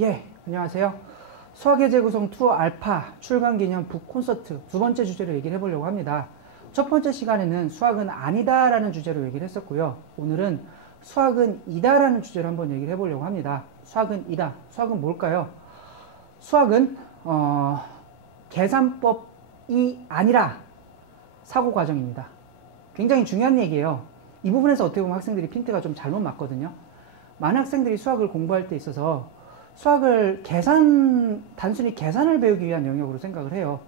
예, 안녕하세요. 수학의 재구성 2 알파 출간 기념 북 콘서트 두 번째 주제로 얘기를 해보려고 합니다. 첫 번째 시간에는 수학은 아니다 라는 주제로 얘기를 했었고요. 오늘은 수학은 이다 라는 주제로 한번 얘기를 해보려고 합니다. 수학은 이다. 수학은 뭘까요? 수학은 어, 계산법이 아니라 사고 과정입니다. 굉장히 중요한 얘기예요. 이 부분에서 어떻게 보면 학생들이 핀트가 좀 잘못 맞거든요. 많은 학생들이 수학을 공부할 때 있어서 수학을 계산, 단순히 계산을 배우기 위한 영역으로 생각을 해요.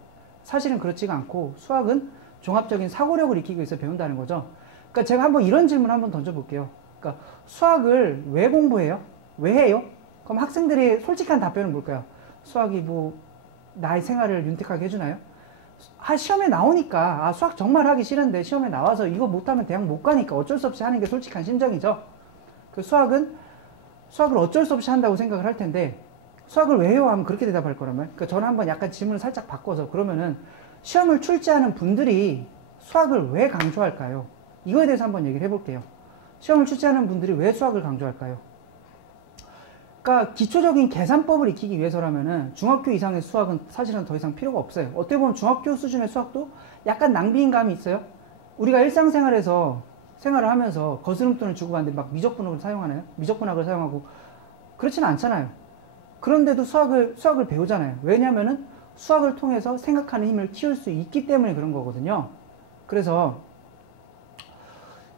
사실은 그렇지가 않고 수학은 종합적인 사고력을 익히기 위해서 배운다는 거죠. 그러니까 제가 한번 이런 질문 한번 던져볼게요. 그러니까 수학을 왜 공부해요? 왜 해요? 그럼 학생들이 솔직한 답변은 뭘까요? 수학이 뭐 나의 생활을 윤택하게 해주나요? 아, 시험에 나오니까 아, 수학 정말 하기 싫은데 시험에 나와서 이거 못하면 대학 못 가니까 어쩔 수 없이 하는 게 솔직한 심정이죠. 그 수학은 수학을 어쩔 수 없이 한다고 생각을 할 텐데 수학을 왜 해요? 하면 그렇게 대답할 거란 말이에요. 그러니까 저는 한번 약간 질문을 살짝 바꿔서 그러면은 시험을 출제하는 분들이 수학을 왜 강조할까요? 이거에 대해서 한번 얘기를 해볼게요. 시험을 출제하는 분들이 왜 수학을 강조할까요? 그러니까 기초적인 계산법을 익히기 위해서라면은 중학교 이상의 수학은 사실은 더 이상 필요가 없어요. 어떻게 보면 중학교 수준의 수학도 약간 낭비인 감이 있어요. 우리가 일상생활에서 생활을 하면서 거스름돈을 주고 받는데 막 미적분학을 사용하나요? 미적분학을 사용하고 그렇지는 않잖아요. 그런데도 수학을 수학을 배우잖아요. 왜냐하면은 수학을 통해서 생각하는 힘을 키울 수 있기 때문에 그런 거거든요. 그래서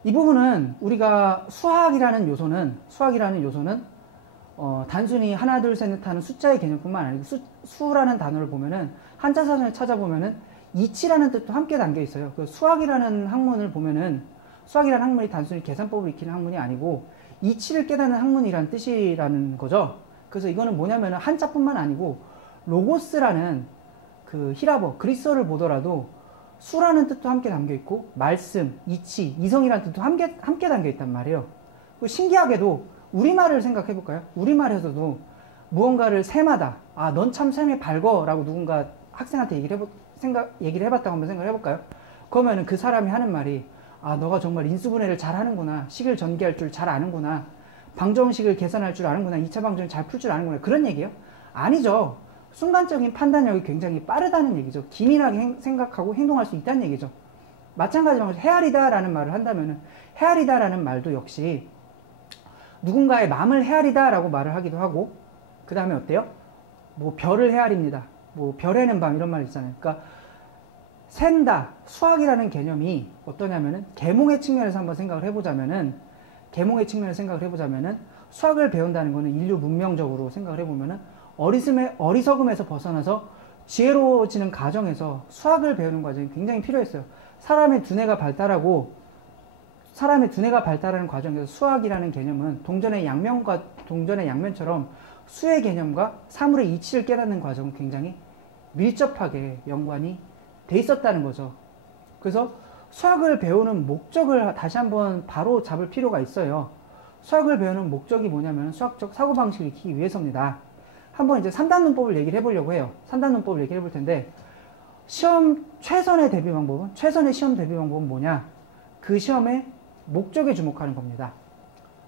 이 부분은 우리가 수학이라는 요소는 수학이라는 요소는 어, 단순히 하나 둘 셋 넷 하는 숫자의 개념뿐만 아니고 수, 수라는 단어를 보면은 한자 사전을 찾아보면은 이치라는 뜻도 함께 담겨 있어요. 그 수학이라는 학문을 보면은 수학이라는 학문이 단순히 계산법을 익히는 학문이 아니고 이치를 깨닫는 학문이라는 뜻이라는 거죠. 그래서 이거는 뭐냐면 한자뿐만 아니고 로고스라는 그 히라버 그리스어를 보더라도 수라는 뜻도 함께 담겨 있고 말씀, 이치, 이성이라는 뜻도 함께 함께 담겨 있단 말이에요. 신기하게도 우리말을 생각해 볼까요? 우리말에서도 무언가를 셈하다. 아, 넌 참 셈이 밝어라고 누군가 학생한테 얘기를 해보 생각 얘기를 해봤다고 한번 생각해 볼까요? 그러면은 그 사람이 하는 말이 아, 너가 정말 인수분해를 잘 하는구나. 식을 전개할 줄 잘 아는구나. 방정식을 계산할 줄 아는구나. 2차 방정을 잘풀 줄 아는구나. 그런 얘기예요? 아니죠. 순간적인 판단력이 굉장히 빠르다는 얘기죠. 기민하게 행, 생각하고 행동할 수 있다는 얘기죠. 마찬가지로 헤아리다 라는 말을 한다면 헤아리다 라는 말도 역시 누군가의 마음을 헤아리다 라고 말을 하기도 하고 그 다음에 어때요? 뭐 별을 헤아립니다. 뭐 별에는 밤 이런 말 있잖아요. 그러니까 샌다, 수학이라는 개념이 어떠냐면은 계몽의 측면에서 한번 생각을 해보자면은 계몽의 측면에서 생각을 해보자면은 수학을 배운다는 거는 인류 문명적으로 생각을 해보면은 어리석음에, 어리석음에서 벗어나서 지혜로워지는 과정에서 수학을 배우는 과정이 굉장히 필요했어요. 사람의 두뇌가 발달하고 사람의 두뇌가 발달하는 과정에서 수학이라는 개념은 동전의 양면과 동전의 양면처럼 수의 개념과 사물의 이치를 깨닫는 과정은 굉장히 밀접하게 연관이 돼 있었다는 거죠. 그래서 수학을 배우는 목적을 다시 한번 바로 잡을 필요가 있어요. 수학을 배우는 목적이 뭐냐면 수학적 사고방식을 익히기 위해서입니다. 한번 이제 3단 문법을 얘기를 해보려고 해요. 3단 문법을 얘기를 해볼 텐데 시험 최선의 대비 방법은 최선의 시험 대비 방법은 뭐냐? 그 시험의 목적에 주목하는 겁니다.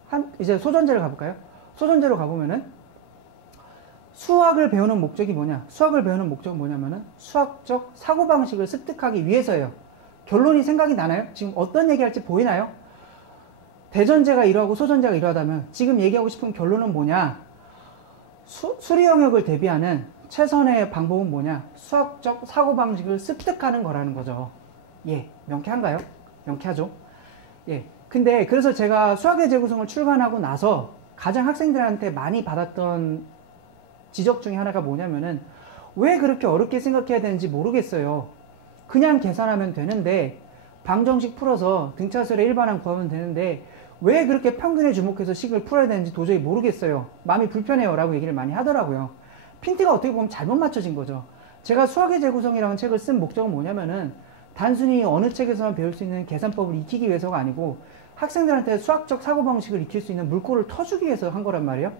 한 이제 소전제를 가볼까요? 소전제로 가보면은 수학을 배우는 목적이 뭐냐? 수학을 배우는 목적은 뭐냐면은 수학적 사고방식을 습득하기 위해서예요. 결론이 생각이 나나요? 지금 어떤 얘기할지 보이나요? 대전제가 이러하고 소전제가 이러하다면 지금 얘기하고 싶은 결론은 뭐냐? 수, 수리 영역을 대비하는 최선의 방법은 뭐냐? 수학적 사고방식을 습득하는 거라는 거죠. 예, 명쾌한가요? 명쾌하죠? 예. 근데 그래서 제가 수학의 재구성을 출간하고 나서 가장 학생들한테 많이 받았던 지적 중에 하나가 뭐냐면은 왜 그렇게 어렵게 생각해야 되는지 모르겠어요. 그냥 계산하면 되는데 방정식 풀어서 등차설의 일반항 구하면 되는데 왜 그렇게 평균에 주목해서 식을 풀어야 되는지 도저히 모르겠어요. 마음이 불편해요. 라고 얘기를 많이 하더라고요. 핀트가 어떻게 보면 잘못 맞춰진 거죠. 제가 수학의 재구성이라는 책을 쓴 목적은 뭐냐면은 단순히 어느 책에서만 배울 수 있는 계산법을 익히기 위해서가 아니고 학생들한테 수학적 사고방식을 익힐 수 있는 물꼬를 터주기 위해서 한 거란 말이에요.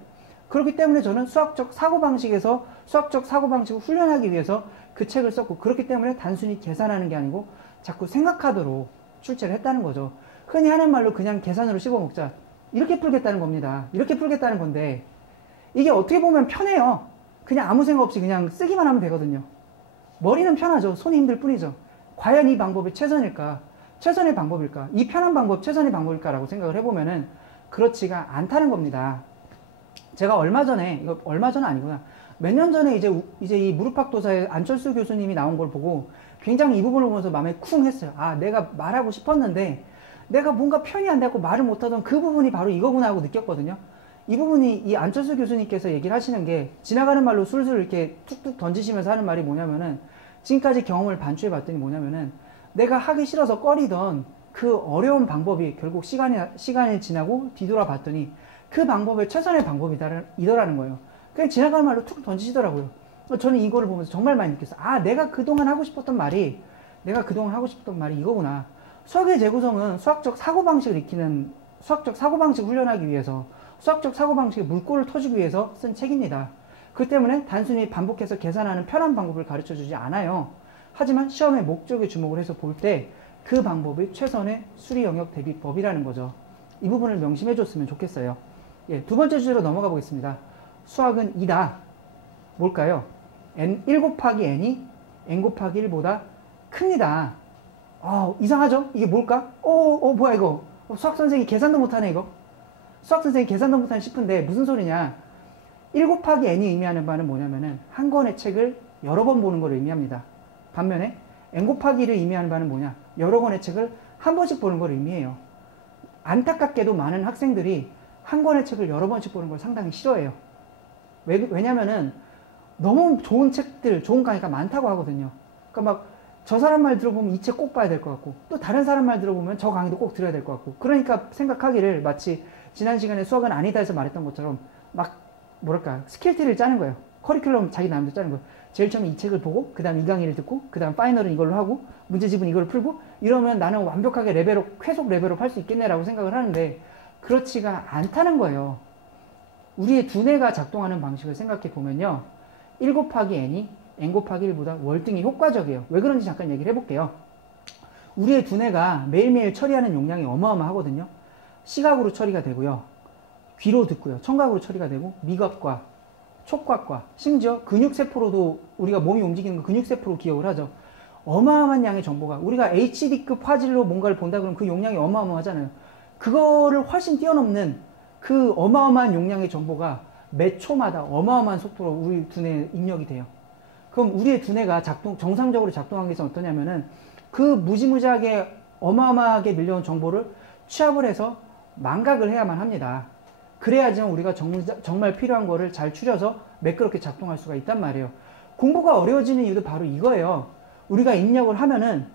그렇기 때문에 저는 수학적 사고방식에서 수학적 사고방식을 훈련하기 위해서 그 책을 썼고 그렇기 때문에 단순히 계산하는 게 아니고 자꾸 생각하도록 출제를 했다는 거죠. 흔히 하는 말로 그냥 계산으로 씹어먹자. 이렇게 풀겠다는 겁니다. 이렇게 풀겠다는 건데 이게 어떻게 보면 편해요. 그냥 아무 생각 없이 그냥 쓰기만 하면 되거든요. 머리는 편하죠. 손이 힘들 뿐이죠. 과연 이 방법이 최선일까? 최선의 방법일까? 이 편한 방법 최선의 방법일까라고 생각을 해보면은 그렇지가 않다는 겁니다. 제가 얼마 전에, 이거 얼마 전 아니구나. 몇 년 전에 이제, 이제 이 무릎팍도사의 안철수 교수님이 나온 걸 보고 굉장히 이 부분을 보면서 마음에 쿵 했어요. 아, 내가 말하고 싶었는데 내가 뭔가 편이 안 되고 말을 못하던 그 부분이 바로 이거구나 하고 느꼈거든요. 이 부분이 이 안철수 교수님께서 얘기를 하시는 게 지나가는 말로 술술 이렇게 툭툭 던지시면서 하는 말이 뭐냐면은 지금까지 경험을 반추해 봤더니 뭐냐면은 내가 하기 싫어서 꺼리던 그 어려운 방법이 결국 시간이, 시간이 지나고 뒤돌아 봤더니 그 방법의 최선의 방법이더라는 거예요. 그냥 지나가는 말로 툭 던지시더라고요. 저는 이거를 보면서 정말 많이 느꼈어요. 아, 내가 그동안 하고 싶었던 말이, 내가 그동안 하고 싶었던 말이 이거구나. 수학의 재구성은 수학적 사고방식을 익히는, 수학적 사고방식을 훈련하기 위해서, 수학적 사고방식의 물꼬를 터주기 위해서 쓴 책입니다. 그 때문에 단순히 반복해서 계산하는 편한 방법을 가르쳐 주지 않아요. 하지만 시험의 목적에 주목을 해서 볼 때 그 방법이 최선의 수리 영역 대비법이라는 거죠. 이 부분을 명심해 줬으면 좋겠어요. 예, 두 번째 주제로 넘어가 보겠습니다. 수학은 2다. 뭘까요? n 1 곱하기 n이 n 곱하기 1보다 큽니다. 아, 이상하죠? 이게 뭘까? 오, 어, 뭐야 이거? 어, 수학 선생이 계산도 못하네 이거. 수학 선생이 계산도 못하네 싶은데 무슨 소리냐? 1 곱하기 n이 의미하는 바는 뭐냐면은 한 권의 책을 여러 번 보는 걸 의미합니다. 반면에 n 곱하기 1을 의미하는 바는 뭐냐? 여러 권의 책을 한 번씩 보는 걸 의미해요. 안타깝게도 많은 학생들이 한 권의 책을 여러 번씩 보는 걸 상당히 싫어해요. 왜, 왜냐면은 너무 좋은 책들, 좋은 강의가 많다고 하거든요. 그러니까 막 저 사람 말 들어보면 이 책 꼭 봐야 될 것 같고 또 다른 사람 말 들어보면 저 강의도 꼭 들어야 될 것 같고 그러니까 생각하기를 마치 지난 시간에 수학은 아니다 해서 말했던 것처럼 막 뭐랄까 스킬티를 짜는 거예요. 커리큘럼 자기 나름대로 짜는 거예요. 제일 처음에 이 책을 보고 그 다음 이 강의를 듣고 그 다음 파이널은 이걸로 하고 문제집은 이걸 풀고 이러면 나는 완벽하게 레벨업 회속 레벨업 할 수 있겠네라고 생각을 하는데 그렇지가 않다는 거예요. 우리의 두뇌가 작동하는 방식을 생각해 보면요. 1 곱하기 n이 n 곱하기 1보다 월등히 효과적이에요. 왜 그런지 잠깐 얘기를 해볼게요. 우리의 두뇌가 매일매일 처리하는 용량이 어마어마하거든요. 시각으로 처리가 되고요. 귀로 듣고요. 청각으로 처리가 되고 미각과 촉각과 심지어 근육세포로도 우리가 몸이 움직이는 거 근육세포로 기억을 하죠. 어마어마한 양의 정보가 우리가 HD급 화질로 뭔가를 본다 그러면 그 용량이 어마어마하잖아요. 그거를 훨씬 뛰어넘는 그 어마어마한 용량의 정보가 몇 초마다 어마어마한 속도로 우리 두뇌에 입력이 돼요. 그럼 우리의 두뇌가 작동, 정상적으로 작동하기 위해서 어떠냐면은 그 무지무지하게 어마어마하게 밀려온 정보를 취합을 해서 망각을 해야만 합니다. 그래야지만 우리가 정, 정말 필요한 거를 잘 추려서 매끄럽게 작동할 수가 있단 말이에요. 공부가 어려워지는 이유도 바로 이거예요. 우리가 입력을 하면은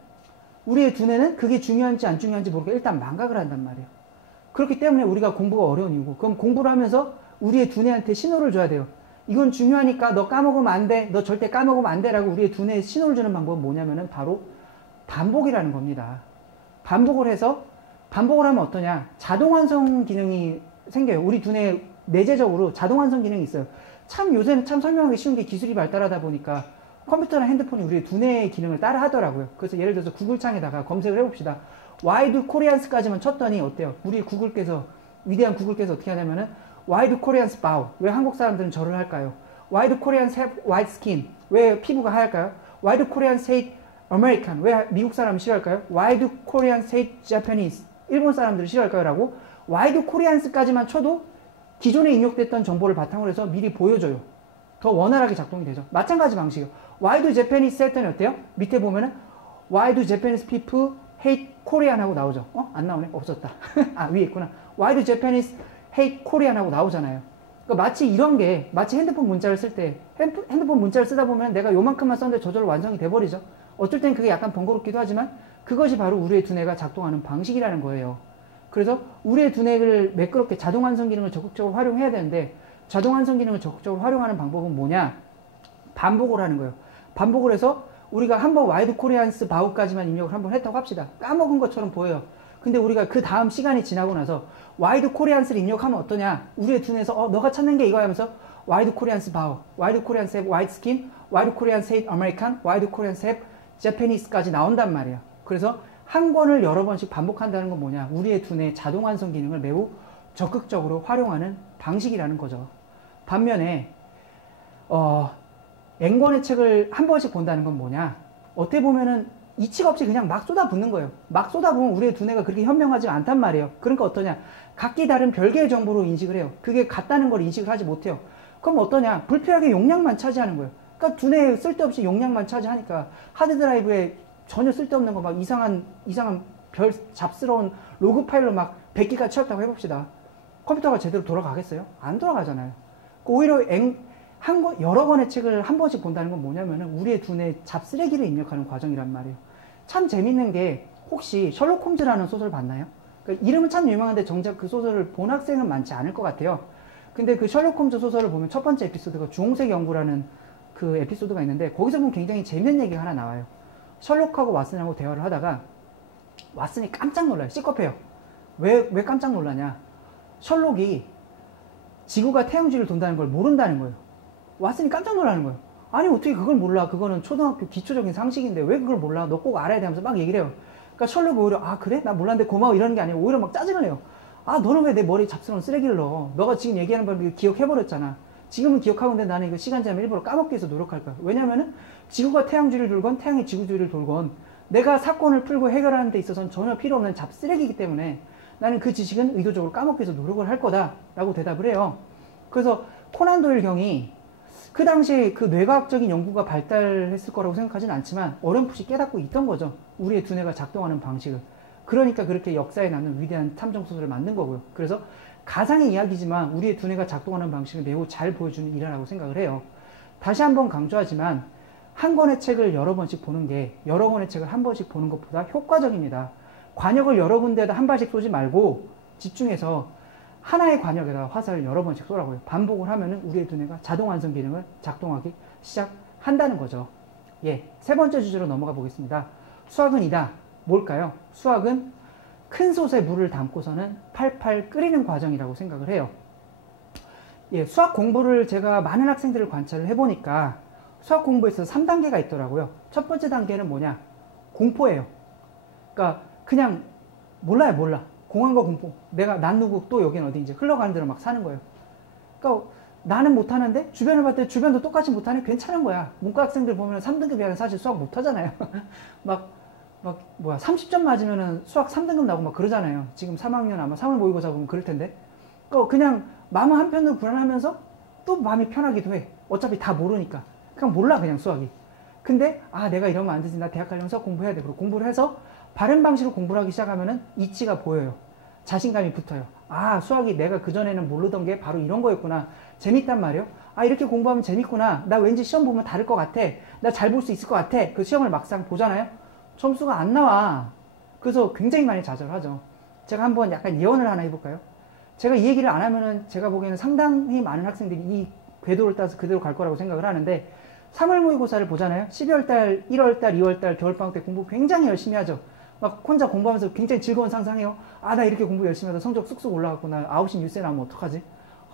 우리의 두뇌는 그게 중요한지 안 중요한지 모르게 일단 망각을 한단 말이에요. 그렇기 때문에 우리가 공부가 어려운 이유고 그럼 공부를 하면서 우리의 두뇌한테 신호를 줘야 돼요. 이건 중요하니까 너 까먹으면 안 돼. 너 절대 까먹으면 안 돼라고 우리의 두뇌에 신호를 주는 방법은 뭐냐면은 바로 반복이라는 겁니다. 반복을 해서 반복을 하면 어떠냐? 자동 완성 기능이 생겨요. 우리 두뇌 내재적으로 자동 완성 기능이 있어요. 참 요새는 참 설명하기 쉬운 게 기술이 발달하다 보니까 컴퓨터나 핸드폰이 우리 두뇌의 기능을 따라 하더라고요. 그래서 예를 들어서 구글창에다가 검색을 해봅시다. 와이드 코리안스까지만 쳤더니 어때요? 우리 구글께서 위대한 구글께서 어떻게 하냐면은 와이드 코리안스 바우 왜 한국 사람들은 절을 할까요? 와이드 코리안스 white skin 왜 피부가 하얄까요? 와이드 코리안스 hate American 왜 미국 사람이 싫어할까요? 와이드 코리안스 hate Japanese 일본 사람들이 싫어할까요? 라고 와이드 코리안스까지만 쳐도 기존에 입력됐던 정보를 바탕으로 해서 미리 보여줘요. 더 원활하게 작동이 되죠. 마찬가지 방식이에요. 와이드 제페니스 했더니 어때요? 밑에 보면은 와이드 제페니스 피프 헤이 코리안 하고 나오죠. 어? 안 나오네? 없었다. 아, 위에 있구나. 와이드 제페니스 헤이 코리안 하고 나오잖아요. 그러니까 마치 이런 게 마치 핸드폰 문자를 쓸 때 핸드폰 문자를 쓰다 보면 내가 요만큼만 썼는데 저절로 완성이 돼버리죠. 어쩔 땐 그게 약간 번거롭기도 하지만 그것이 바로 우리의 두뇌가 작동하는 방식이라는 거예요. 그래서 우리의 두뇌를 매끄럽게 자동 완성 기능을 적극적으로 활용해야 되는데 자동 완성 기능을 적극적으로 활용하는 방법은 뭐냐? 반복을 하는 거예요. 반복을 해서 우리가 한번 와이드 코리안스 바우까지만 입력을 한번 했다고 합시다. 까먹은 것처럼 보여요. 근데 우리가 그 다음 시간이 지나고 나서 와이드 코리안스를 입력하면 어떠냐? 우리의 두뇌에서 어 너가 찾는 게 이거야 하면서 와이드 코리안스 바우, 와이드 코리안스 해 와이드 스킨, 와이드 코리안스 해 아메리칸, 와이드 코리안스 해 제페니스까지 나온단 말이야. 그래서 한 권을 여러 번씩 반복한다는 건 뭐냐? 우리의 두뇌 자동 완성 기능을 매우 적극적으로 활용하는 방식이라는 거죠. 반면에 어, N권의 책을 한 번씩 본다는 건 뭐냐? 어떻게 보면은 이치가 없이 그냥 막 쏟아붓는 거예요. 막 쏟아보면 우리의 두뇌가 그렇게 현명하지 않단 말이에요. 그러니까 어떠냐? 각기 다른 별개의 정보로 인식을 해요. 그게 같다는 걸 인식을 하지 못해요. 그럼 어떠냐? 불필요하게 용량만 차지하는 거예요. 그러니까 두뇌에 쓸데없이 용량만 차지하니까 하드드라이브에 전혀 쓸데없는 거 막 이상한 이상한 별 잡스러운 로그 파일로 막 100기가 채웠다고 해봅시다. 컴퓨터가 제대로 돌아가겠어요? 안 돌아가잖아요. 그러니까 오히려 앵, 한 권, 여러 권의 책을 한 번씩 본다는 건 뭐냐면은 우리의 두뇌에 잡쓰레기를 입력하는 과정이란 말이에요. 참 재밌는 게 혹시 셜록 홈즈라는 소설 봤나요? 그러니까 이름은 참 유명한데 정작 그 소설을 본 학생은 많지 않을 것 같아요. 근데 그 셜록 홈즈 소설을 보면 첫 번째 에피소드가 주홍색 연구라는 그 에피소드가 있는데 거기서 보면 굉장히 재밌는 얘기가 하나 나와요. 셜록하고 왓슨하고 대화를 하다가 왓슨이 깜짝 놀라요. 시커해요 왜, 왜 깜짝 놀라냐? 셜록이 지구가 태양주를 돈다는 걸 모른다는 거예요. 왓슨이 깜짝 놀라는 거예요. 아니 어떻게 그걸 몰라? 그거는 초등학교 기초적인 상식인데 왜 그걸 몰라? 너 꼭 알아야 돼 하면서 막 얘기를 해요. 그러니까 셜록이 오히려 아 그래? 나 몰랐는데 고마워 이러는 게 아니고 오히려 막 짜증을 내요. 아 너는 왜 내 머리에 잡스러운 쓰레기를 넣어? 너가 지금 얘기하는 걸 기억해버렸잖아. 지금은 기억하고 있는데 나는 이거 시간 지나면 일부러 까먹기 위해서 노력할 거야. 왜냐면은 지구가 태양주를 돌건 태양이 지구주를 돌건 내가 사건을 풀고 해결하는 데 있어서는 전혀 필요 없는 잡쓰레기이기 때문에 나는 그 지식은 의도적으로 까먹기 위해서 노력을 할 거다라고 대답을 해요. 그래서 코난 도일 경이 그 당시에 그 뇌과학적인 연구가 발달했을 거라고 생각하지는 않지만 어렴풋이 깨닫고 있던 거죠. 우리의 두뇌가 작동하는 방식을. 그러니까 그렇게 역사에 남는 위대한 탐정 소설을 만든 거고요. 그래서 가상의 이야기지만 우리의 두뇌가 작동하는 방식을 매우 잘 보여주는 일화라고 생각을 해요. 다시 한번 강조하지만 한 권의 책을 여러 번씩 보는 게 여러 권의 책을 한 번씩 보는 것보다 효과적입니다. 관역을 여러 군데에다 한 발씩 쏘지 말고 집중해서 하나의 관역에다 화살을 여러 번씩 쏘라고요. 반복을 하면은 우리의 두뇌가 자동 완성 기능을 작동하기 시작한다는 거죠. 예, 세 번째 주제로 넘어가 보겠습니다. 수학은 이다. 뭘까요? 수학은 큰 솥에 물을 담고서는 팔팔 끓이는 과정이라고 생각을 해요. 예, 수학 공부를 제가 많은 학생들을 관찰을 해보니까 수학 공부에서 3단계가 있더라고요. 첫 번째 단계는 뭐냐? 공포예요. 그러니까 그냥 몰라요, 몰라. 공항과 공포. 내가 난 누구 또 여기는 어디인지 흘러가는 대로 막 사는 거예요. 그러니까 나는 못하는데 주변을 때 주변도 똑같이 못하네 괜찮은 거야. 문과 학생들 보면 3등급 이하는 사실 수학 못하잖아요. 막, 막, 뭐야, 30점 맞으면은 수학 3등급 나오고 막 그러잖아요. 지금 3학년 아마 3월 모의고사 보면 그럴 텐데. 그러니까 그냥 마음 한편으로 불안하면서 또 마음이 편하기도 해. 어차피 다 모르니까. 그냥 몰라, 그냥 수학이. 근데, 아, 내가 이러면 안 되지. 나 대학 가려면 수학 공부해야 돼. 그리고 공부를 해서 바른 방식으로 공부를 하기 시작하면은 이치가 보여요. 자신감이 붙어요. 아, 수학이 내가 그전에는 모르던 게 바로 이런 거였구나. 재밌단 말이에요. 아, 이렇게 공부하면 재밌구나. 나 왠지 시험 보면 다를 것 같아. 나 잘 볼 수 있을 것 같아. 그 시험을 막상 보잖아요. 점수가 안 나와. 그래서 굉장히 많이 좌절하죠. 제가 한번 약간 예언을 하나 해볼까요? 제가 이 얘기를 안 하면은 제가 보기에는 상당히 많은 학생들이 이 궤도를 따서 그대로 갈 거라고 생각을 하는데 3월 모의고사를 보잖아요. 12월 달, 1월 달, 2월 달 겨울방학 때 공부 굉장히 열심히 하죠. 막 혼자 공부하면서 굉장히 즐거운 상상해요. 아, 나 이렇게 공부 열심히 하다 성적 쑥쑥 올라갔고, 나 9시 뉴스에 나오면 어떡하지?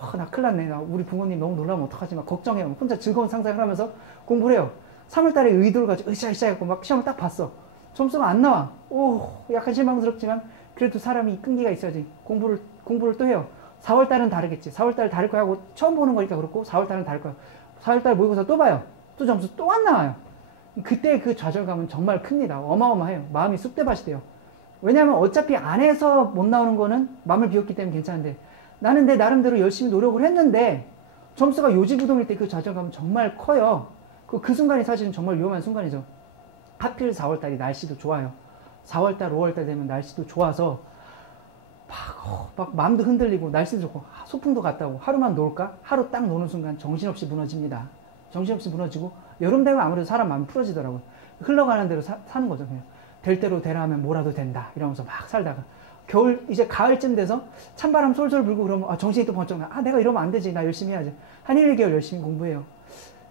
아, 나 큰일 났네. 나 우리 부모님 너무 놀라면 어떡하지? 막 걱정해요. 혼자 즐거운 상상을 하면서 공부를 해요. 3월달에 의도를 가지고 으쌰으쌰 했고 막 시험을 딱 봤어. 점수가 안 나와. 오, 약간 실망스럽지만 그래도 사람이 끈기가 있어야지. 공부를, 공부를 또 해요. 4월달은 다르겠지. 4월달 다를 거야 하고 처음 보는 거니까 그렇고 4월달은 다를 거야. 4월달 모의고사 또 봐요. 또 점수 또 안 나와요. 그때 그 좌절감은 정말 큽니다. 어마어마해요. 마음이 쑥대밭이 돼요. 왜냐하면 어차피 안에서 못 나오는 거는 마음을 비웠기 때문에 괜찮은데 나는 내 나름대로 열심히 노력을 했는데 점수가 요지부동일 때 그 좌절감은 정말 커요. 그, 그 순간이 사실은 정말 위험한 순간이죠. 하필 4월달이 날씨도 좋아요. 4월달, 5월달 되면 날씨도 좋아서 막, 어, 막 마음도 흔들리고 날씨도 좋고 아, 소풍도 갔다 오고 하루만 놀까? 하루 딱 노는 순간 정신없이 무너집니다. 정신없이 무너지고 여름 되면 아무래도 사람 마음이 풀어지더라고요. 흘러가는 대로 사, 는 거죠. 그냥 될 대로 되라 하면 뭐라도 된다. 이러면서 막 살다가 겨울 이제 가을쯤 돼서 찬바람 솔솔 불고 그러면 아, 정신이 또 번쩍 나. 아 내가 이러면 안 되지. 나 열심히 해야지. 한 1, 2개월 열심히 공부해요.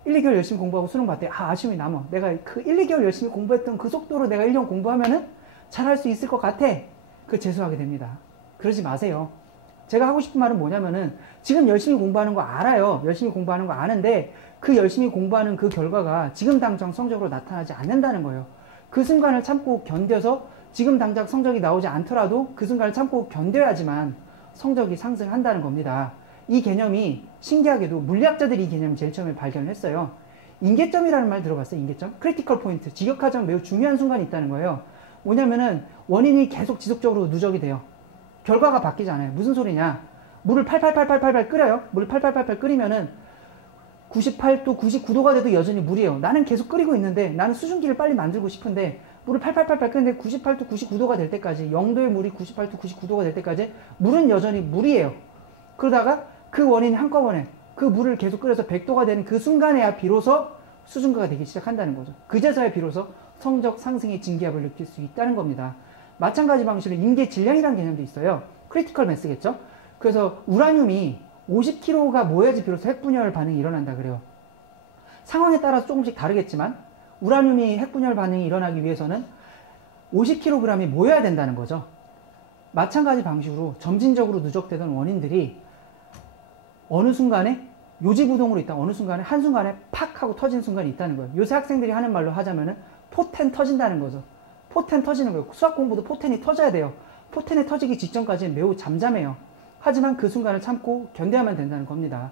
1, 2개월 열심히 공부하고 수능 봤대. 아 아쉬움이 남아. 내가 그 1, 2개월 열심히 공부했던 그 속도로 내가 1년 공부하면은 잘할 수 있을 것 같아. 그 재수하게 됩니다. 그러지 마세요. 제가 하고 싶은 말은 뭐냐면은 지금 열심히 공부하는 거 알아요. 열심히 공부하는 거 아는데 그 열심히 공부하는 그 결과가 지금 당장 성적으로 나타나지 않는다는 거예요. 그 순간을 참고 견뎌서 지금 당장 성적이 나오지 않더라도 그 순간을 참고 견뎌야지만 성적이 상승한다는 겁니다. 이 개념이 신기하게도 물리학자들이 이 개념을 제일 처음에 발견했어요. 인계점이라는 말 들어봤어요? 인계점? 크리티컬 포인트. 직역하자면 매우 중요한 순간이 있다는 거예요. 뭐냐면은 원인이 계속 지속적으로 누적이 돼요. 결과가 바뀌지 않아요. 무슨 소리냐? 물을 888888 끓여요. 물을 8888 끓이면은 98도, 99도가 돼도 여전히 물이에요. 나는 계속 끓이고 있는데 나는 수증기를 빨리 만들고 싶은데 물을 8888 끓는데 98도, 99도가 될 때까지 0도의 물이 98도, 99도가 될 때까지 물은 여전히 물이에요. 그러다가 그 원인이 한꺼번에 그 물을 계속 끓여서 100도가 되는 그 순간에야 비로소 수증가가 되기 시작한다는 거죠. 그제서야 비로소 성적 상승의 진기압을 느낄 수 있다는 겁니다. 마찬가지 방식으로 임계 질량이라는 개념도 있어요. 크리티컬 매스겠죠. 그래서 우라늄이 50kg가 모여야지 비로소 핵분열 반응이 일어난다 그래요. 상황에 따라서 조금씩 다르겠지만 우라늄이 핵분열 반응이 일어나기 위해서는 50kg이 모여야 된다는 거죠. 마찬가지 방식으로 점진적으로 누적되던 원인들이 어느 순간에 요지부동으로 있다. 어느 순간에 한순간에 팍 하고 터진 순간이 있다는 거예요. 요새 학생들이 하는 말로 하자면은 포텐 터진다는 거죠. 포텐 터지는 거예요. 수학 공부도 포텐이 터져야 돼요. 포텐이 터지기 직전까지는 매우 잠잠해요. 하지만 그 순간을 참고 견뎌야만 된다는 겁니다.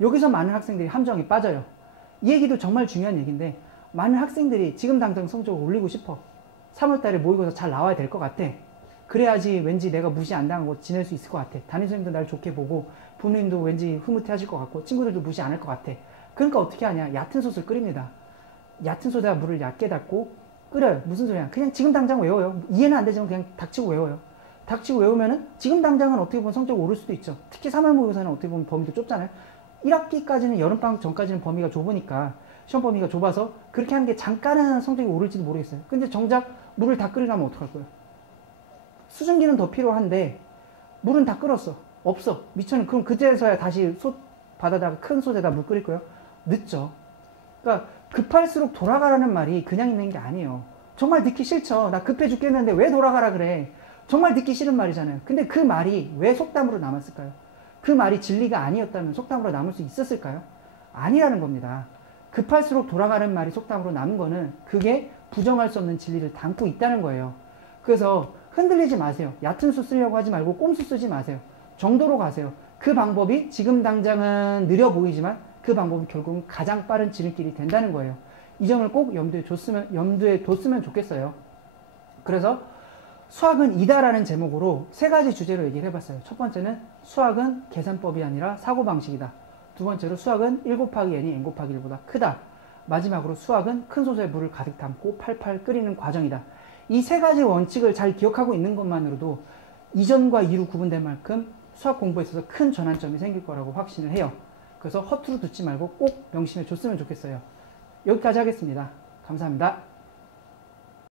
여기서 많은 학생들이 함정에 빠져요. 이 얘기도 정말 중요한 얘기인데 많은 학생들이 지금 당장 성적을 올리고 싶어. 3월달에 모의고사 잘 나와야 될 것 같아. 그래야지 왠지 내가 무시 안 당하고 지낼 수 있을 것 같아. 담임선생님도 날 좋게 보고 부모님도 왠지 흐뭇해 하실 것 같고 친구들도 무시 안 할 것 같아. 그러니까 어떻게 하냐. 얕은 솥을 끓입니다. 얕은 솥에다 물을 얕게 닫고 끓여요. 무슨 소리야. 그냥 지금 당장 외워요. 이해는 안 되지만 그냥 닥치고 외워요. 닥치고 외우면은 지금 당장은 어떻게 보면 성적 오를 수도 있죠. 특히 3월 모의고사는 어떻게 보면 범위도 좁잖아요. 1학기까지는 여름방학 전까지는 범위가 좁으니까 시험 범위가 좁아서 그렇게 하는 게 잠깐은 성적이 오를지도 모르겠어요. 근데 정작 물을 다 끓이려면 어떡할 거예요? 수증기는 더 필요한데 물은 다 끓었어. 없어. 미천은 그럼 그때서야 다시 솥 받아다가 큰 솥에다 물 끓일 거예요? 늦죠. 그러니까 급할수록 돌아가라는 말이 그냥 있는 게 아니에요. 정말 듣기 싫죠. 나 급해 죽겠는데 왜 돌아가라 그래? 정말 듣기 싫은 말이잖아요. 근데 그 말이 왜 속담으로 남았을까요? 그 말이 진리가 아니었다면 속담으로 남을 수 있었을까요? 아니라는 겁니다. 급할수록 돌아가는 말이 속담으로 남은 거는 그게 부정할 수 없는 진리를 담고 있다는 거예요. 그래서 흔들리지 마세요. 얕은 수 쓰려고 하지 말고 꼼수 쓰지 마세요. 정도로 가세요. 그 방법이 지금 당장은 느려 보이지만 그 방법이 결국은 가장 빠른 지름길이 된다는 거예요. 이 점을 꼭 염두에 뒀으면, 염두에 뒀으면 좋겠어요. 그래서 수학은 이다라는 제목으로 세 가지 주제로 얘기를 해봤어요. 첫 번째는 수학은 계산법이 아니라 사고방식이다. 두 번째로 수학은 1 곱하기 n이 n 곱하기 1보다 크다. 마지막으로 수학은 큰 솥에 물을 가득 담고 팔팔 끓이는 과정이다. 이 세 가지 원칙을 잘 기억하고 있는 것만으로도 이전과 이루 구분될 만큼 수학 공부에 있어서 큰 전환점이 생길 거라고 확신을 해요. 그래서 허투루 듣지 말고 꼭 명심해 줬으면 좋겠어요. 여기까지 하겠습니다. 감사합니다.